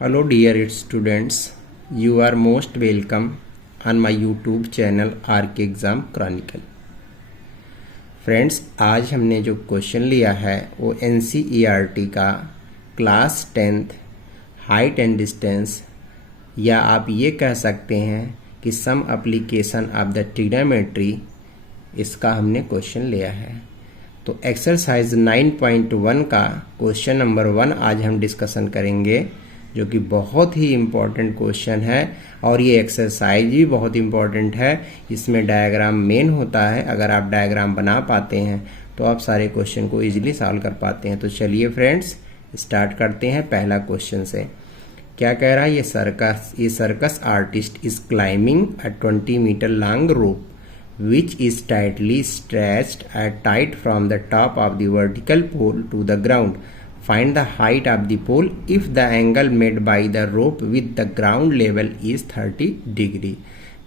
Hello dear students, you are most welcome on my YouTube channel RK Exam Chronicle। Friends, आज हमने जो question लिया है वो NCERT का class 10th height and distance, या आप ये कह सकते हैं कि some application of the trigonometry, इसका हमने क्वेश्चन लिया है। तो एक्सरसाइज 9.1 का क्वेश्चन नंबर 1 आज हम डिस्कशन करेंगे, जो कि बहुत ही इम्पोर्टेंट क्वेश्चन है और ये एक्सरसाइज भी बहुत इम्पोर्टेंट है। इसमें डायग्राम मेन होता है। अगर आप डायग्राम बना पाते हैं तो आप सारे क्वेश्चन को इजीली सॉल्व कर पाते हैं। तो चलिए फ्रेंड्स, स्टार्ट करते हैं पहला क्वेश्चन से। क्या कह रहा है? ये circus artist is climbing a 20 metre long rope which is tightly stretched at tight from the top of the vertical pole to the ground. Find the height of the pole if the angle made by the rope with the ground level is 30 degree.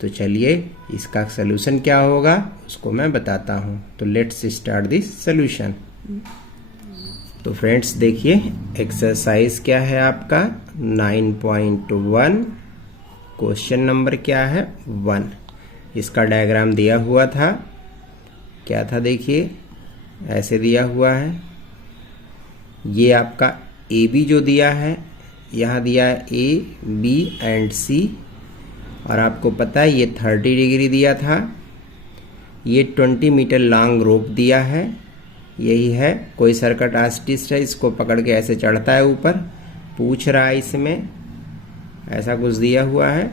तो चलिए इसका solution क्या होगा उसको मैं बताता हूँ। तो लेट्स स्टार्ट दिस सलूशन। तो फ्रेंड्स देखिए, एक्सरसाइज क्या है आपका 9.1, क्वेश्चन नंबर क्या है 1। इसका डायग्राम दिया हुआ था, क्या था देखिए, ऐसे दिया हुआ है। ये आपका ए बी जो दिया है, यहाँ दिया है ए बी एंड सी, और आपको पता है ये 30 डिग्री दिया था। ये 20 मीटर लॉन्ग रोप दिया है, यही है। कोई सर्कट आर्टिस्ट है, इसको पकड़ के ऐसे चढ़ता है ऊपर। पूछ रहा है इसमें ऐसा कुछ दिया हुआ है।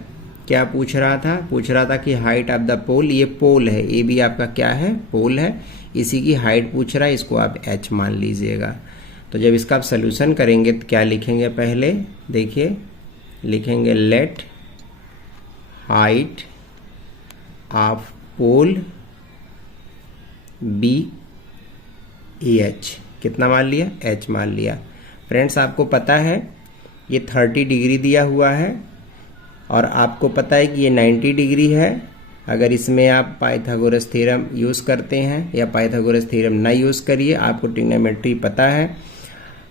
क्या पूछ रहा था? पूछ रहा था कि हाइट ऑफ द पोल, ये पोल है, ए बी आपका क्या है? पोल है। इसी की हाइट पूछ रहा है, इसको आप एच मान लीजिएगा। तो जब इसका आप सलूशन करेंगे तो क्या लिखेंगे? पहले देखिए, लिखेंगे let height of pole be h. कितना मान लिया? एच मान लिया। फ्रेंड्स आपको पता है ये 30 डिग्री दिया हुआ है और आपको पता है कि ये 90 डिग्री है। अगर इसमें आप पाइथागोरस थ्योरम यूज़ करते हैं या पाइथागोरस थ्योरम ना यूज़ करिए, आपको ट्रिग्नोमेट्री पता है,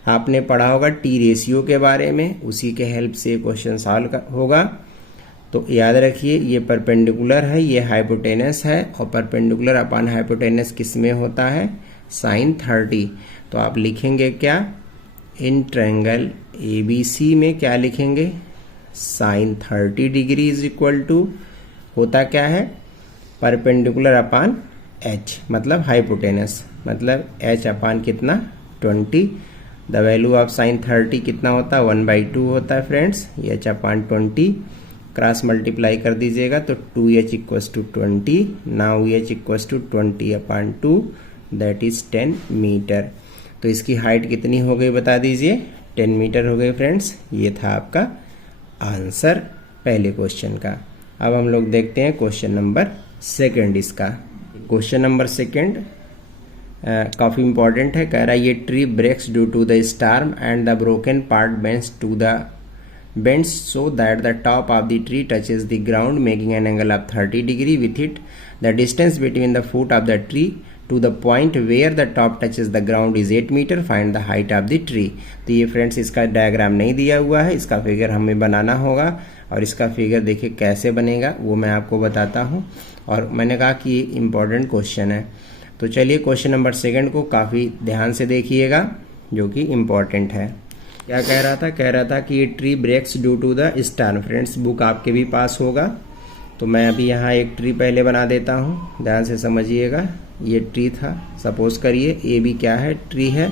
आपने पढ़ा होगा टी रेशियो के बारे में, उसी के हेल्प से ये क्वेश्चन सॉल्व होगा। तो याद रखिए, ये परपेंडिकुलर है, ये हाइपोटेनस है, और परपेंडिकुलर अपॉन हाइपोटेनस किस में होता है? साइन 30। तो आप लिखेंगे क्या? इन ट्रायंगल ABC में क्या लिखेंगे? Sine 30 degree is equal to होता क्या है? परपेंडिकुलर अपान एच, मतलब हाइपोटेनस, मतलब एच अपान कितना? 20। द वैल्यू ऑफ साइन 30 कितना होता है? 1/2 होता है फ्रेंड्स। ये एच अपान 20 क्रॉस मल्टीप्लाई कर दीजिएगा तो 2h equals to 20। Now h equals to 20/2, that is 10 metre. तो इसकी हाइट कितनी हो गई बता दीजिए? 10 मीटर हो गई फ्रेंड्स। ये था आपका आंसर पहले क्वेश्चन का। अब हम लोग देखते हैं क्वेश्चन नंबर 2 इसका। क्वेश्चन नंबर 2 काफ़ी इंपॉर्टेंट है। कह रहा है ये tree breaks due to the storm and the broken part bends so that the top of the tree touches the ground making an angle of 30 degree with it. The distance between the foot of the tree to the point where the top touches the ground is 8 meter. Find the height of the tree. तो ये friends इसका diagram नहीं दिया हुआ है, इसका figure हमें बनाना होगा, और इसका फिगर देखिए कैसे बनेगा वो मैं आपको बताता हूँ। और मैंने कहा कि ये इम्पॉर्टेंट क्वेश्चन है। तो चलिए क्वेश्चन नंबर 2 को काफ़ी ध्यान से देखिएगा, जो कि इम्पॉर्टेंट है। क्या कह रहा था? कह रहा था कि ये tree breaks due to the storm. Friends book आपके भी पास होगा, तो मैं अभी यहाँ एक ट्री पहले बना देता हूँ, ध्यान से समझिएगा। ये ट्री था, सपोज करिए ए बी क्या है? ट्री है।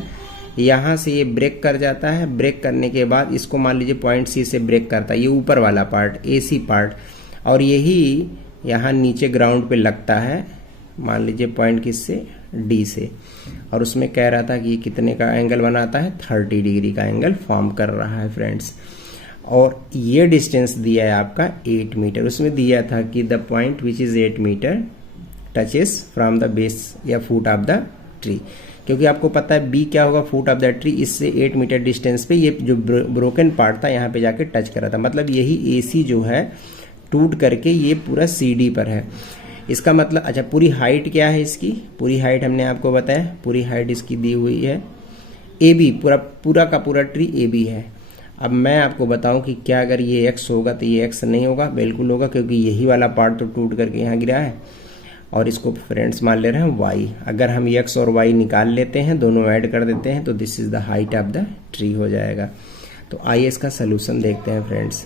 यहाँ से ये ब्रेक कर जाता है, ब्रेक करने के बाद इसको मान लीजिए पॉइंट सी से ब्रेक करता है, ये ऊपर वाला पार्ट AC पार्ट, और यही यहाँ नीचे ग्राउंड पे लगता है, मान लीजिए पॉइंट किससे? D से। और उसमें कह रहा था कि ये कितने का एंगल बनाता है? 30 डिग्री का एंगल फॉर्म कर रहा है फ्रेंड्स। और ये डिस्टेंस दिया है आपका 8 मीटर। उसमें दिया था कि the point which is 8 metre touches from the base या फुट ऑफ द ट्री, क्योंकि आपको पता है बी क्या होगा? Foot of the tree. इससे 8 मीटर डिस्टेंस पे ये जो ब्रोकन पार्ट था यहाँ पे जाके टच कर रहा था, मतलब यही AC जो है टूट करके ये पूरा CD पर है। इसका मतलब, अच्छा पूरी हाइट क्या है इसकी? पूरी हाइट हमने आपको बताया, पूरी हाइट इसकी दी हुई है AB, पूरा का पूरा ट्री AB है। अब मैं आपको बताऊं कि क्या अगर ये x होगा तो ये x नहीं होगा, बिल्कुल होगा, क्योंकि यही वाला पार्ट तो टूट करके यहाँ गिरा है और इसको फ्रेंड्स मान ले रहे हैं y। अगर हम x और y निकाल लेते हैं, दोनों ऐड कर देते हैं, तो this is the height of the tree हो जाएगा। तो आइए इसका सोल्यूशन देखते हैं फ्रेंड्स,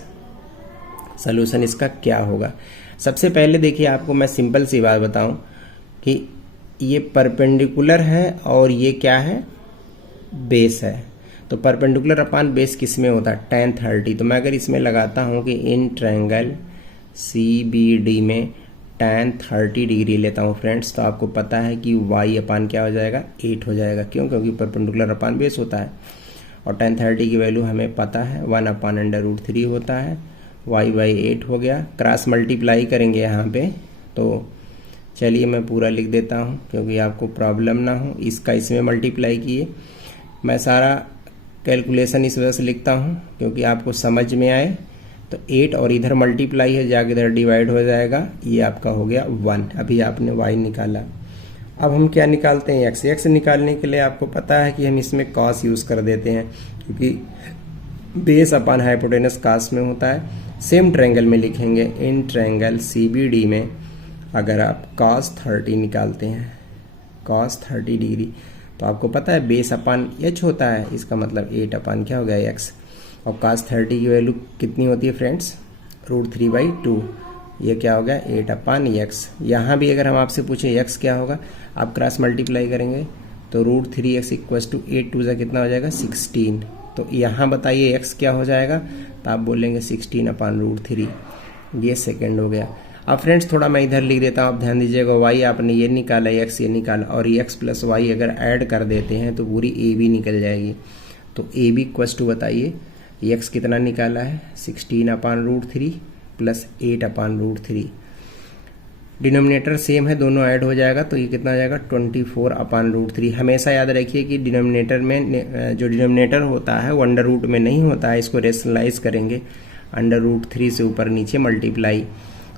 सोल्यूशन इसका क्या होगा। सबसे पहले देखिए, आपको मैं सिंपल सी बात बताऊं कि ये परपेंडिकुलर है और ये क्या है, बेस है। तो परपेंडिकुलर अपान बेस किस में होता है, tan 30। तो मैं अगर इसमें लगाता हूँ कि इन ट्रायंगल CBD में tan 30 डिग्री लेता हूँ फ्रेंड्स, तो आपको पता है कि y अपान क्या हो जाएगा, 8 हो जाएगा। क्यों? क्योंकि परपेंडिकुलर अपान बेस होता है और tan 30 की वैल्यू हमें पता है 1/√3 होता है। y/8 हो गया। क्रॉस मल्टीप्लाई करेंगे यहाँ पे, तो चलिए मैं पूरा लिख देता हूँ क्योंकि आपको प्रॉब्लम ना हो। इसका इसमें मल्टीप्लाई किए, मैं सारा कैलकुलेशन इस वजह से लिखता हूँ क्योंकि आपको समझ में आए। तो 8 और इधर मल्टीप्लाई है, जाके इधर डिवाइड हो जाएगा, ये आपका हो गया 1। अभी आपने y निकाला। अब हम क्या निकालते हैं, x निकालने के लिए आपको पता है कि हम इसमें cos यूज़ कर देते हैं क्योंकि बेस अपान हाइपोटेनस कास में होता है। सेम ट्रायंगल में लिखेंगे, इन ट्रायंगल CBD में अगर आप cos 30 निकालते हैं, cos 30 डिग्री, तो आपको पता है बेस अपान h होता है, इसका मतलब 8 अपान क्या हो गया, x। और cos 30 की वैल्यू कितनी होती है फ्रेंड्स, √3/2। ये क्या हो गया, 8 अपान x। यहाँ भी अगर हम आपसे पूछें x क्या होगा, आप क्रॉस मल्टीप्लाई करेंगे तो √3x = 8 2 कितना हो जाएगा, 16। तो यहाँ बताइए x क्या हो जाएगा, तो आप बोलेंगे 16/√3। ये सेकेंड हो गया। अब फ्रेंड्स थोड़ा मैं इधर लिख देता हूँ, आप ध्यान दीजिएगा। y आपने ये निकाला, x ये निकाला, और ये x + y अगर ऐड कर देते हैं तो पूरी AB निकल जाएगी। तो AB = बताइए, x कितना निकाला है, 16/√3 + 8/√3। डिनोमिनेटर सेम है, दोनों ऐड हो जाएगा तो ये कितना आ जाएगा, 24/√3। हमेशा याद रखिए कि डिनोमिनेटर में जो डिनोमिनेटर होता है वो अंडर रूट में नहीं होता है, इसको रेशनलाइज करेंगे, अंडर√3 से ऊपर नीचे मल्टीप्लाई,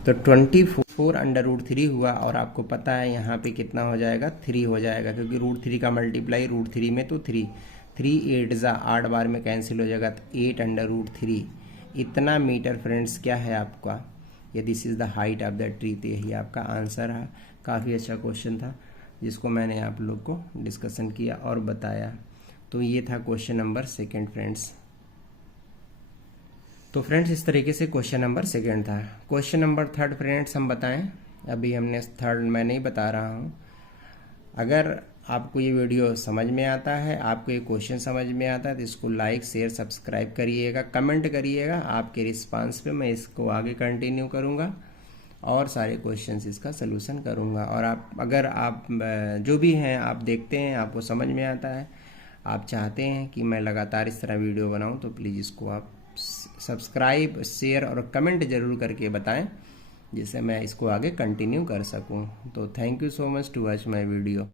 तो 24/√3 हुआ। और आपको पता है यहाँ पे कितना हो जाएगा, 3 हो जाएगा, क्योंकि √3 का मल्टीप्लाई √3 में तो 3 8 8 बार में कैंसिल हो जाएगा, तो 8/√3। इतना मीटर फ्रेंड्स क्या है आपका, ये this is the height of the tree. तो यही आपका आंसर है। काफ़ी अच्छा क्वेश्चन था जिसको मैंने आप लोग को डिस्कशन किया और बताया। तो ये था क्वेश्चन नंबर 2 फ्रेंड्स। तो फ्रेंड्स इस तरीके से क्वेश्चन नंबर 2 था। क्वेश्चन नंबर 3 फ्रेंड्स हम बताएं, अभी हमने 3 मैं नहीं बता रहा हूँ। अगर आपको ये वीडियो समझ में आता है, आपको ये क्वेश्चन समझ में आता है, तो इसको लाइक शेयर सब्सक्राइब करिएगा, कमेंट करिएगा। आपके रिस्पांस पे मैं इसको आगे कंटिन्यू करूँगा और सारे क्वेश्चंस इसका सलूशन करूँगा। और अगर आप जो भी हैं आप देखते हैं, आपको समझ में आता है, आप चाहते हैं कि मैं लगातार इस तरह वीडियो बनाऊँ, तो प्लीज़ इसको आप सब्सक्राइब शेयर और कमेंट ज़रूर करके बताएं, जिससे मैं इसको आगे कंटिन्यू कर सकूं। तो thank you so much to watch my video.